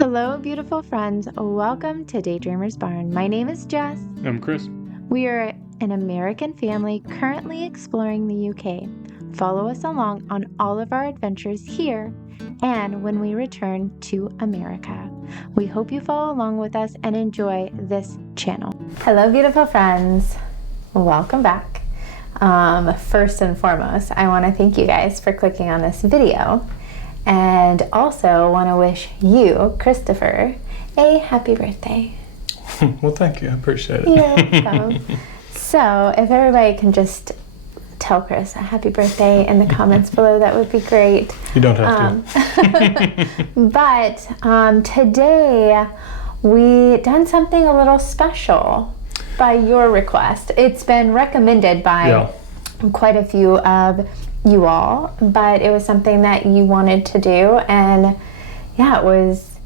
Hello, beautiful friends. Welcome to Daydreamers Barn. My name is Jess. I'm Chris. We are an American family currently exploring the UK. Follow us along on all of our adventures here and when we return to America. We hope you follow along with us and enjoy this channel. Hello, beautiful friends. Welcome back. First and foremost, I want to thank you guys for clicking on this video. And also want to wish you, Christopher, a happy birthday. Well, thank you. I appreciate it. You're welcome. So if everybody can just tell Chris a happy birthday in the comments below, that would be great. You don't have to. But today we done something a little special by your request. It's been recommended by quite a few of you all, but it was something that you wanted to do, and yeah, it was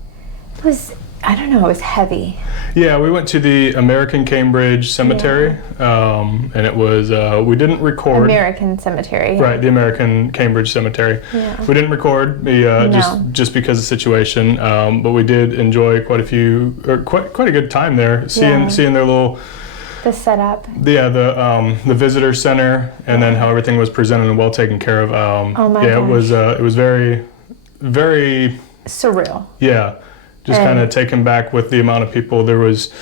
I don't know, it was heavy. Yeah, we went to the American Cambridge Cemetery, and it was we didn't record. American Cemetery. Right, the American Cambridge Cemetery. Yeah. We didn't record just because of the situation, but we did enjoy quite a good time there, seeing their little. The setup. Yeah, the visitor center, and then how everything was presented and well taken care of. Oh my gosh. It was very, very surreal. Yeah, just kind of taken back with the amount of people. There was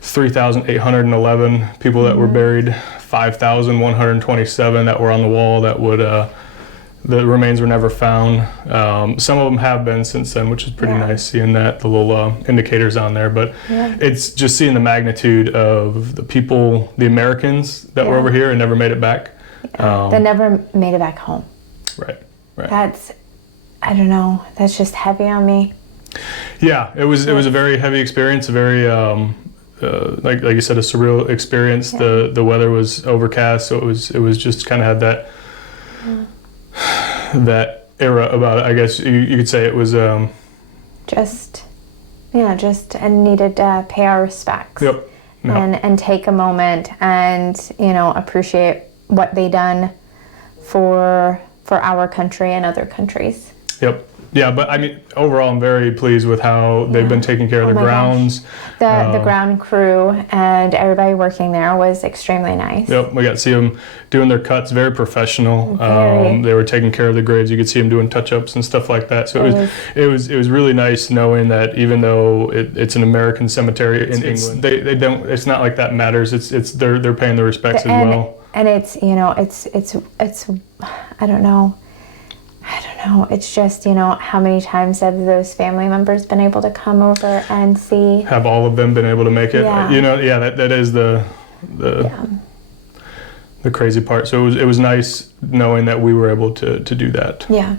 3,811 people that were buried, 5,127 that were on the wall that would. The remains were never found. Some of them have been since then, which is pretty nice seeing that, the little indicators on there. But it's just seeing the magnitude of the people, the Americans that were over here and never made it back. They never made it back home. Right. That's, I don't know, that's just heavy on me. Yeah, it was a very heavy experience, a very, like you said, a surreal experience. Yeah. The weather was overcast, so it was just kind of had that... that era about it. I guess you could say it was just and needed to pay our respects. Yep. And take a moment and appreciate what they done for our country and other countries. Yep. Yeah, but I mean, overall, I'm very pleased with how they've been taking care of the grounds. The ground crew and everybody working there was extremely nice. Yep, we got to see them doing their cuts, very professional. They were taking care of the graves. You could see them doing touch-ups and stuff like that. So it was really nice knowing that even though it's an American cemetery in England, they don't. It's not like that matters. It's they're paying the respects as well. And it's I don't know. It's just, how many times have those family members been able to come over and see? Have all of them been able to make it? Yeah. That is the crazy part. So it was nice knowing that we were able to do that. Yeah,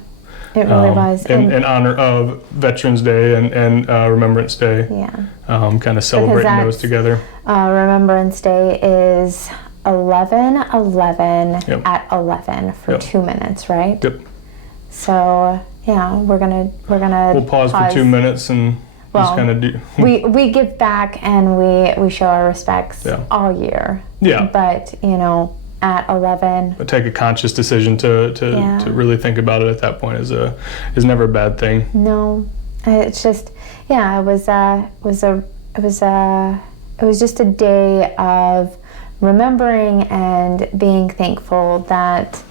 it really was. In honor of Veterans Day and Remembrance Day. Yeah. Kind of celebrating those together. Remembrance Day is 11/11 at 11 for 2 minutes, right? Yep. So we'll pause for 2 minutes and just kind of do. we give back and we show our respects all year. Yeah. But at 11. But take a conscious decision to really think about it at that point is never a bad thing. No, it's just it was just a day of remembering and being thankful that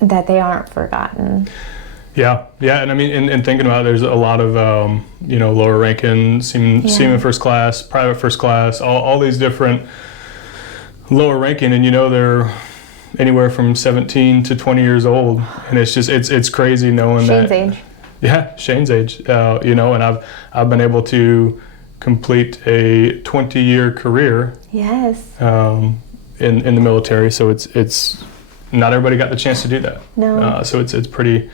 that they aren't forgotten. Yeah, and I mean, in thinking about it, there's a lot of, lower ranking, seaman first class, private first class, all these different lower ranking, and they're anywhere from 17 to 20 years old, and it's just, it's crazy knowing Shane's age. Yeah, Shane's age, and I've been able to complete a 20-year career. Yes. In the military, so it's not everybody got the chance to do that. No. So it's pretty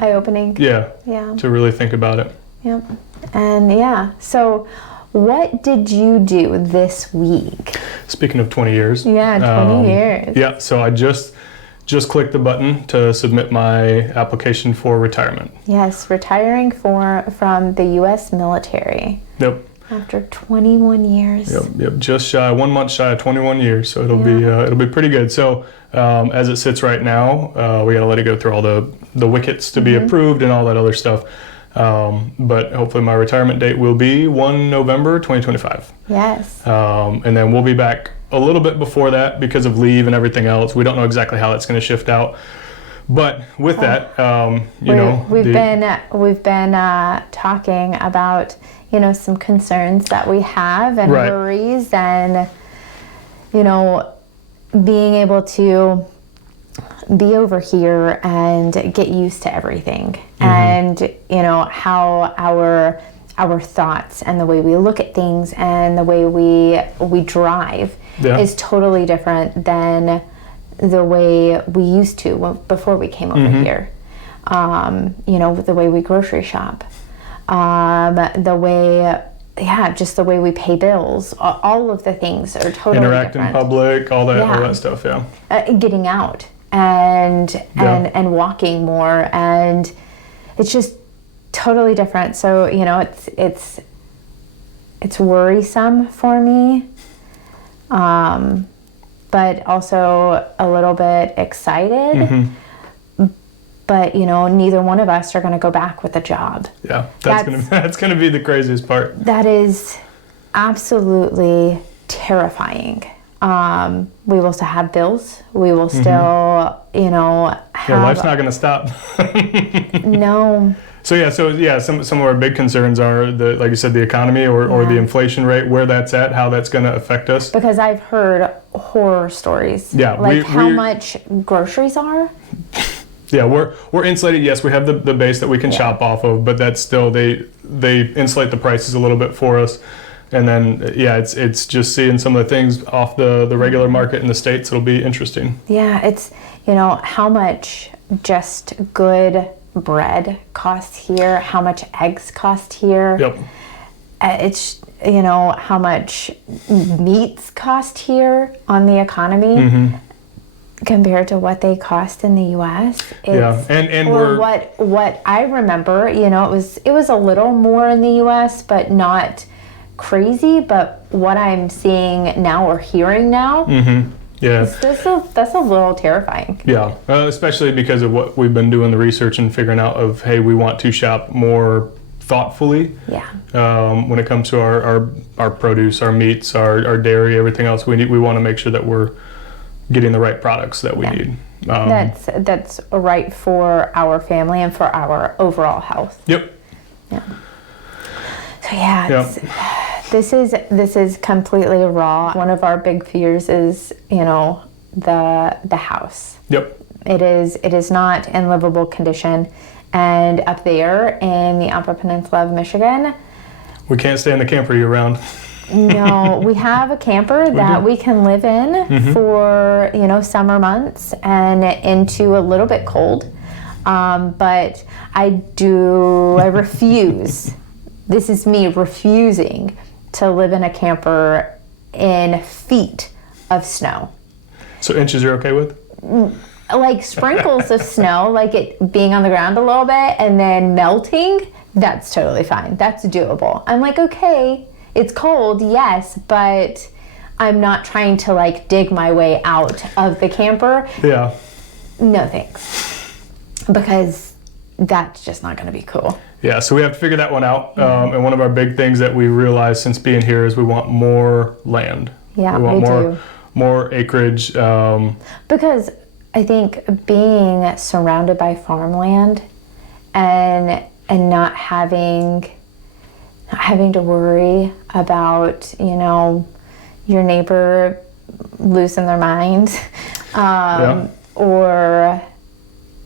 eye-opening. Yeah. Yeah. To really think about it. Yep. And so what did you do this week? Speaking of 20 years. Yeah, 20 years. Yeah. So I just clicked the button to submit my application for retirement. Yes, retiring from the U.S. military. Yep. After 21 years. Yep. Just shy, 1 month shy of 21 years. So it'll be pretty good. So as it sits right now, we got to let it go through all the wickets to be approved and all that other stuff. But hopefully my retirement date will be 1 November 2025. Yes. And then we'll be back a little bit before that because of leave and everything else. We don't know exactly how that's going to shift out. But with that, we've been talking about, some concerns that we have and worries, and, being able to be over here and get used to everything, and how our thoughts and the way we look at things and the way we drive is totally different than the way we used to before we came over here. The way we grocery shop, just the way we pay bills, all of the things are totally interact different. In public, all that stuff. Getting out and walking more, and it's just totally different. So it's worrisome for me, but also a little bit excited. But neither one of us are going to go back with a job. Yeah, that's gonna be the craziest part. That is absolutely terrifying. We will still have bills. We will still, life's not gonna stop. No. So some of our big concerns are like you said, the economy or the inflation rate, where that's at, how that's going to affect us. Because I've heard horror stories. Yeah, how much groceries are. Yeah, we're insulated. Yes, we have the base that we can shop off of, but that's still they insulate the prices a little bit for us. And then it's just seeing some of the things off the regular market in the States. It'll be interesting. Yeah, it's how much just good bread costs here, how much eggs cost here. Yep. It's how much meats cost here on the economy compared to what they cost in the U.S. And what I remember, it was a little more in the U.S., but not crazy. But what I'm seeing now or hearing now. Yeah, that's a little terrifying. Yeah, especially because of what we've been doing the research and figuring out of, hey, we want to shop more thoughtfully. Yeah. When it comes to our produce, our meats, our dairy, everything else, we want to make sure that we're getting the right products that we need. That's right for our family and for our overall health. Yep. Yeah. So this is completely raw. One of our big fears is, the house. Yep. It is not in livable condition. And up there in the Upper Peninsula of Michigan, we can't stay in the camper year round. No, we have a camper that we can live in for, summer months and into a little bit cold. But I refuse. This is me refusing to live in a camper in feet of snow. So inches you're okay with? Like sprinkles of snow, like it being on the ground a little bit and then melting, that's totally fine. That's doable. I'm like, okay, it's cold, yes, but I'm not trying to dig my way out of the camper. Yeah. No thanks. Because that's just not going to be cool. Yeah, so we have to figure that one out. And one of our big things that we realized since being here is we want more land. Yeah, we want more acreage. Because I think being surrounded by farmland and not having to worry about, your neighbor losing their mind, or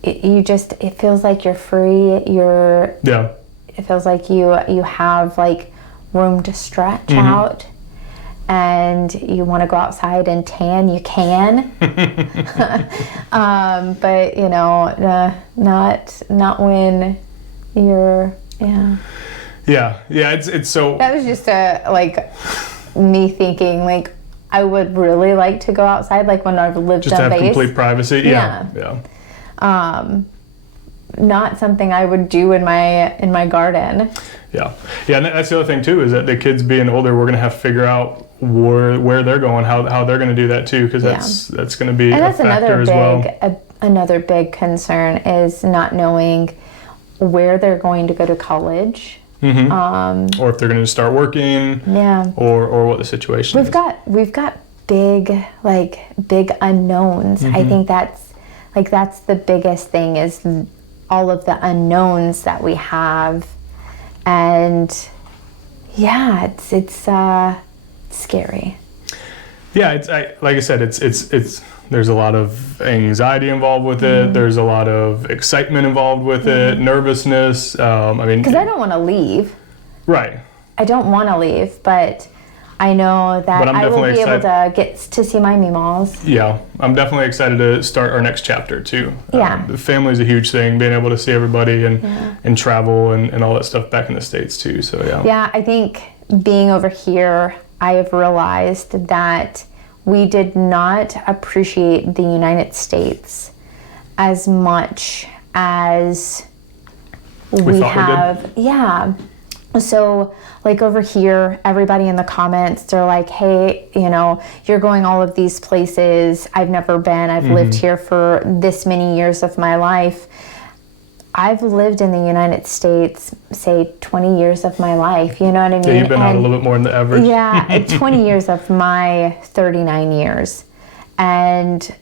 it feels like you're free. It feels like you have room to stretch out, and you want to go outside and tan, you can. But not when you're it's so. That was just me thinking I would really like to go outside when I've lived just on to have base. complete privacy. Yeah. not something I would do in my garden. Yeah, and that's the other thing too, is that the kids being older, we're going to have to figure out where they're going, how they're going to do that too, because that's going to be a factor as well. Another big concern is not knowing where they're going to go to college. Mm-hmm. Or if they're going to start working. Yeah. Or what the situation is. We've got big unknowns. Mm-hmm. I think that's the biggest thing, is all of the unknowns that we have. And yeah, it's scary. Yeah, like I said, it's there's a lot of anxiety involved with it. There's a lot of excitement involved with it, nervousness. Because I don't want to leave. Right. I don't want to leave, but I know that I will be able to get to see my meemaws. Yeah, I'm definitely excited to start our next chapter too. Yeah. The family's a huge thing, being able to see everybody and travel and all that stuff back in the States too, so yeah. Yeah, I think being over here, I have realized that we did not appreciate the United States as much as we have. Yeah. So, like over here, everybody in the comments, they're like, hey, you're going all of these places. I've never been. I've lived here for this many years of my life. I've lived in the United States, say, 20 years of my life. You know what I mean? Yeah, you've been out a little bit more than the average. Yeah, 20 years of my 39 years. And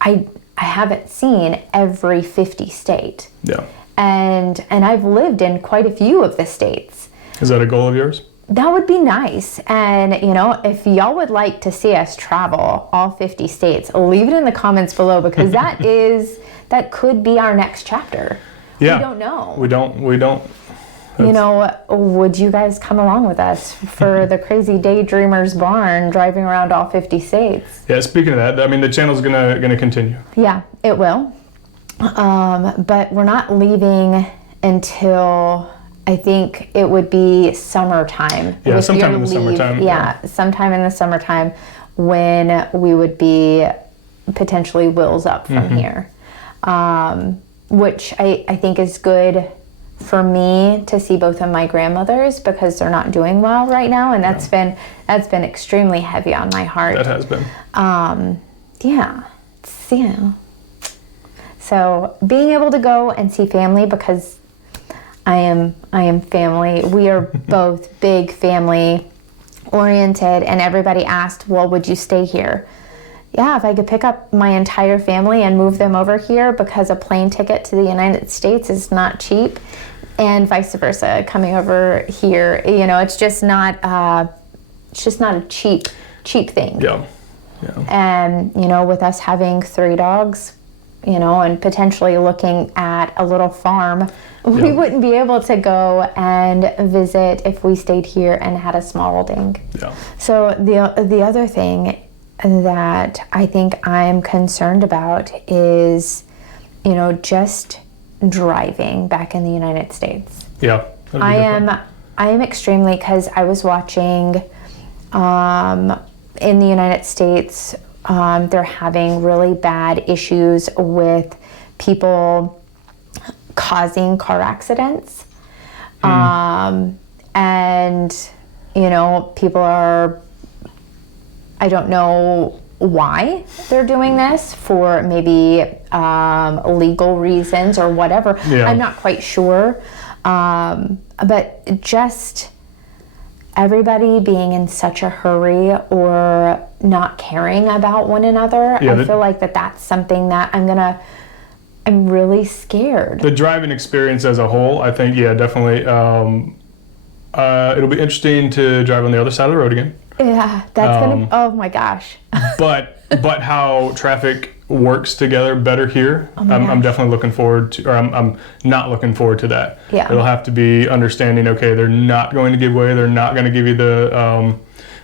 I haven't seen every 50 state. Yeah. And I've lived in quite a few of the states. Is that a goal of yours? That would be nice. And, if y'all would like to see us travel all 50 states, leave it in the comments below, because that could be our next chapter. Yeah. We don't know. We don't. Would you guys come along with us for the crazy Daydreamers barn, driving around all 50 states? Yeah, speaking of that, the channel's gonna continue. Yeah, it will. But we're not leaving until, I think it would be summertime. Yeah, sometime in the summertime. Yeah, sometime in the summertime, when we would be potentially wheels up from here. Which I think is good for me to see both of my grandmothers, because they're not doing well right now, and that's been extremely heavy on my heart. That has been. Yeah. So being able to go and see family, because I am family. We are both big family oriented, and everybody asked, well, would you stay here? Yeah, if I could pick up my entire family and move them over here, because a plane ticket to the United States is not cheap, and vice versa, coming over here, it's just not a cheap thing. Yeah. And, with us having 3 dogs, and potentially looking at a little farm, we wouldn't be able to go and visit if we stayed here and had a small holding. Yeah. So the other thing that I think I'm concerned about is, just driving back in the United States. Yeah. I am extremely, because I was watching in the United States, they're having really bad issues with people causing car accidents. And, people are, I don't know why they're doing this, for maybe legal reasons or whatever. Yeah. I'm not quite sure. But just everybody being in such a hurry or not caring about one another, I feel like that's something that I'm really scared. The driving experience as a whole, I think, definitely. It'll be interesting to drive on the other side of the road again. Yeah, that's gonna. Oh my gosh. but how traffic works together better here, I'm definitely looking forward to, or I'm not looking forward to that. Yeah. It'll have to be understanding. Okay, they're not going to give way. They're not going to give you the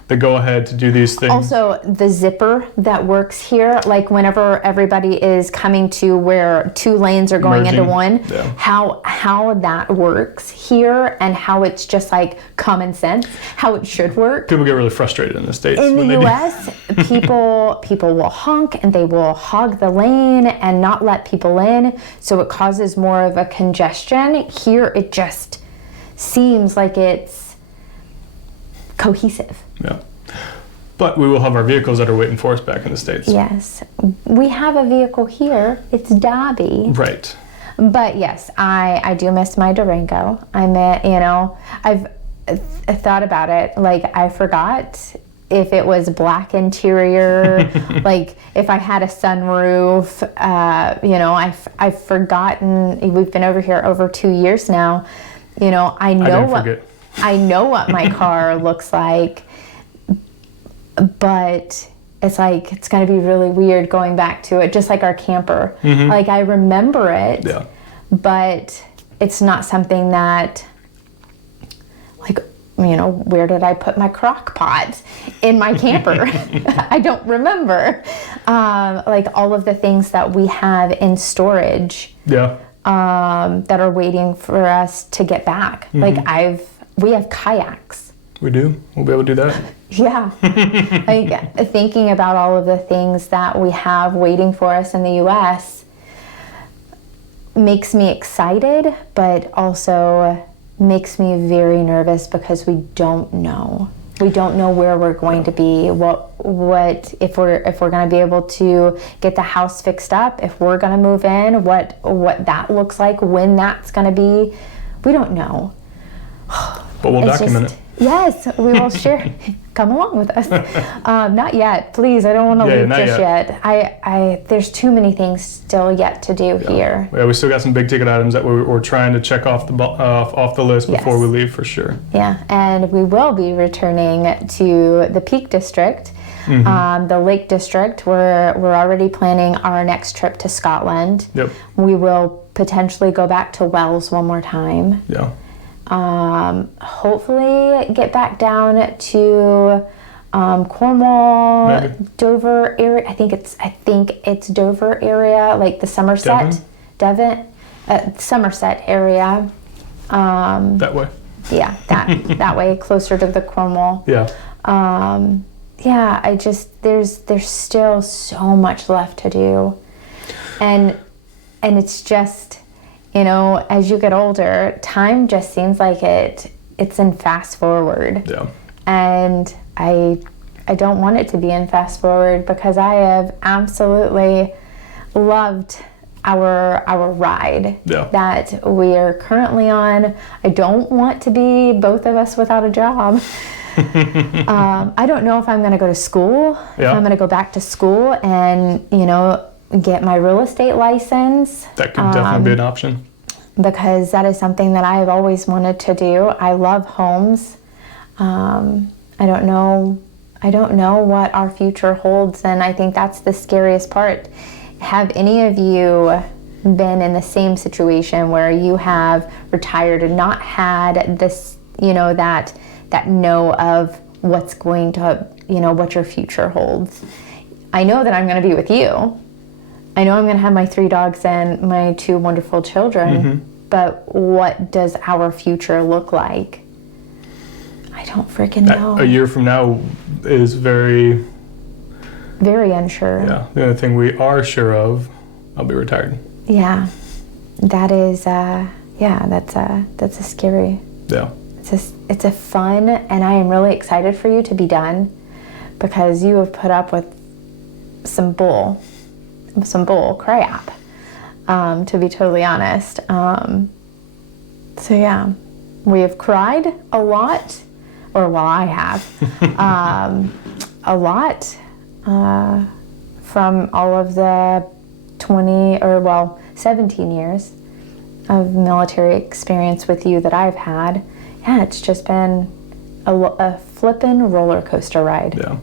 the go-ahead to do these things. Also, the zipper that works here, like whenever everybody is coming to where 2 lanes are going Merging. into one, Yeah. how that works here and how it's just like common sense, how it should work. People get really frustrated in the States. In when the they US, people will honk and they will hog the lane and not let people in, so it causes more of a congestion. Here, it just seems like it's cohesive. Yeah. But we will have our vehicles that are waiting for us back in the States. Yes. We have a vehicle here. It's Dobby. Right. But yes, I do miss my Durango. I've thought about it. Like, I forgot if it was black interior, like if I had a sunroof. I've forgotten. We've been over here over 2 years now. I know what my car looks like, but it's like, it's going to be really weird going back to it, just like our camper. Mm-hmm. Like, I remember it, yeah. But it's not something that, like, where did I put my crock pot in my camper? I don't remember. Like, all of the things that we have in storage. Yeah. That are waiting for us to get back. Mm-hmm. Like, we have kayaks. We do. We'll be able to do that. Yeah. Like, thinking about all of the things that we have waiting for us in the U.S. makes me excited, but also makes me very nervous because we don't know. We don't know where we're going to be. What if we're going to be able to get the house fixed up? If we're going to move in, what that looks like, when that's going to be, we don't know. But we'll document it. Yes, we will share. Come along with us. Not yet, please. I don't want to leave just yet. There's too many things still yet to do here. Yeah, we still got some big ticket items that we're trying to check off the list before we leave, for sure. Yeah, and we will be returning to the Peak District, the Lake District. We're already planning our next trip to Scotland. Yep. We will potentially go back to Wales one more time. Yeah. Hopefully get back down to Cornwall, maybe. Dover area. I think it's Dover area, like the Somerset, Devon, Somerset area. That way. Yeah, that way, closer to the Cornwall. Yeah. There's still so much left to do, and it's just, as you get older, time just seems like it's in fast forward. Yeah. And I don't want it to be in fast forward because I have absolutely loved our ride that we are currently on. I don't want to be both of us without a job. I don't know if I'm going to go to school, if I'm going to go back to school and, get my real estate license. That could definitely be an option. Because that is something that I have always wanted to do. I love homes. I don't know what our future holds, and I think that's the scariest part. Have any of you been in the same situation where you have retired and not had this, that know of what's going to, what your future holds? I know that I'm going to be with you. I know I'm going to have my 3 dogs and my 2 wonderful children, but what does our future look like? I don't freaking know. A year from now is very... very unsure. Yeah, the only thing we are sure of, I'll be retired. Yeah, that is, that's a scary... Yeah. It's a fun, and I am really excited for you to be done because you have put up with some bull crap, to be totally honest. So yeah, we have cried a lot, or well, I have, a lot from all of the 17 years of military experience with you that I've had. Yeah, it's just been a flippin' roller coaster ride. Yeah.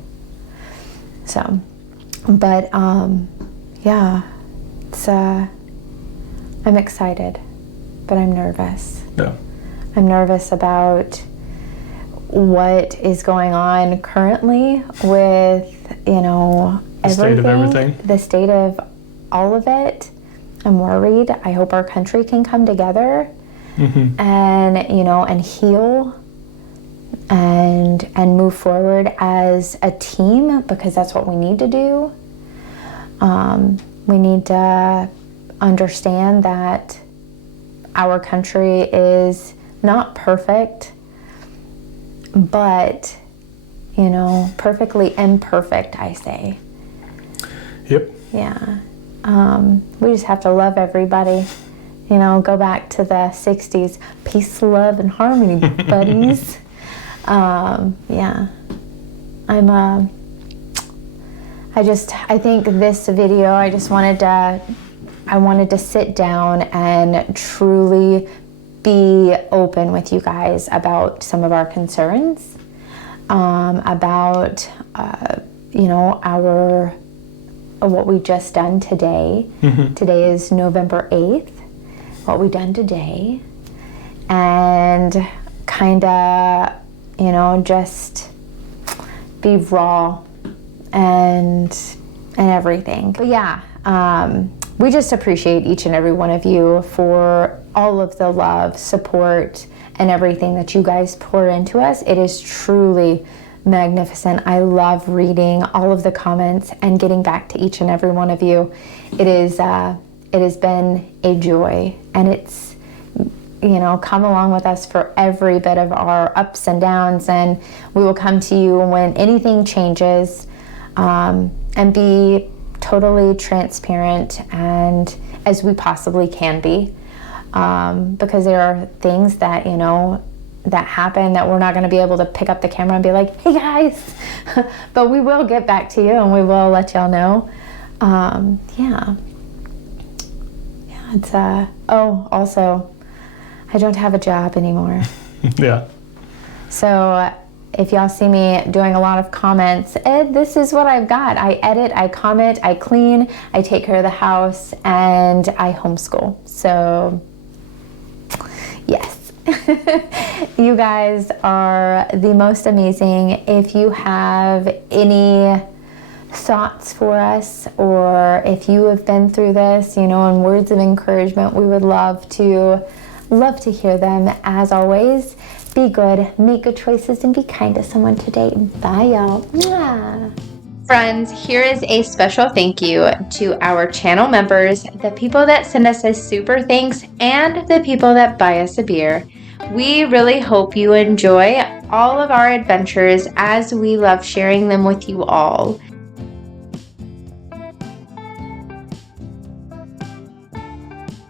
So, but yeah, it's I'm excited, but I'm nervous. Yeah. I'm nervous about what is going on currently with, you know, the state of everything. The state of all of it. I'm worried. I hope our country can come together and, you know, and heal and move forward as a team, because that's what we need to do. We need to understand that our country is not perfect, but, you know, perfectly imperfect, I say. Yep. Yeah. We just have to love everybody. You know, go back to the 60s. Peace, love, and harmony, buddies. Yeah. I think this video, I wanted to sit down and truly be open with you guys about some of our concerns, about, you know, what we just done today. Today is November 8th, what we done today, and kind of, you know, just be raw and everything. But yeah, we just appreciate each and every one of you for all of the love, support, and everything that you guys pour into us. It is truly magnificent. I love reading all of the comments and getting back to each and every one of you. It has been a joy, and it's, you know, come along with us for every bit of our ups and downs, and we will come to you when anything changes, and be totally transparent and as we possibly can be, because there are things that, you know, that happen that we're not going to be able to pick up the camera and be like, hey guys, but we will get back to you and we will let y'all know. Yeah, it's also, I don't have a job anymore. Yeah. So if y'all see me doing a lot of comments, this is what I've got. I edit, I comment, I clean, I take care of the house, and I homeschool. So yes. You guys are the most amazing. If you have any thoughts for us, or if you have been through this, you know, and words of encouragement, we would love to hear them. As always, be good, make good choices, and be kind to someone today. Bye, y'all. Mwah. Friends, here is a special thank you to our channel members, the people that send us a super thanks, and the people that buy us a beer. We really hope you enjoy all of our adventures, as we love sharing them with you all.